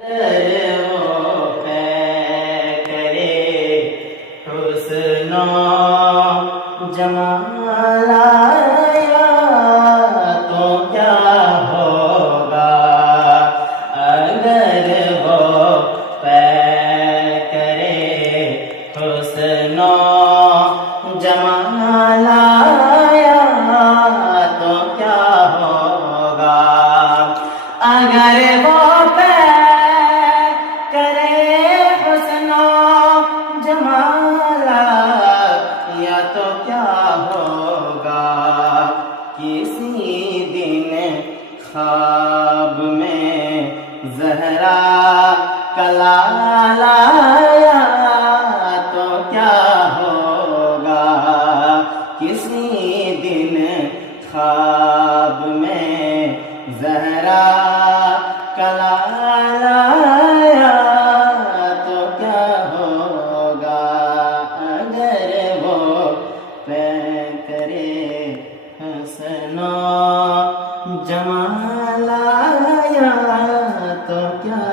वो करे हुस्नो जमाल आया तो क्या होगा अगर वो करे हुस्नो जमाल आया तो क्या होगा अगर वो या तो क्या होगा किसी दिन ख्वाब में ज़हरा कलाल आया तो क्या होगा किसी दिन ख्वाब में ज़हरा कलाल आया तो क्या होगा अगर वो करे हसनो जमाल आया तो क्या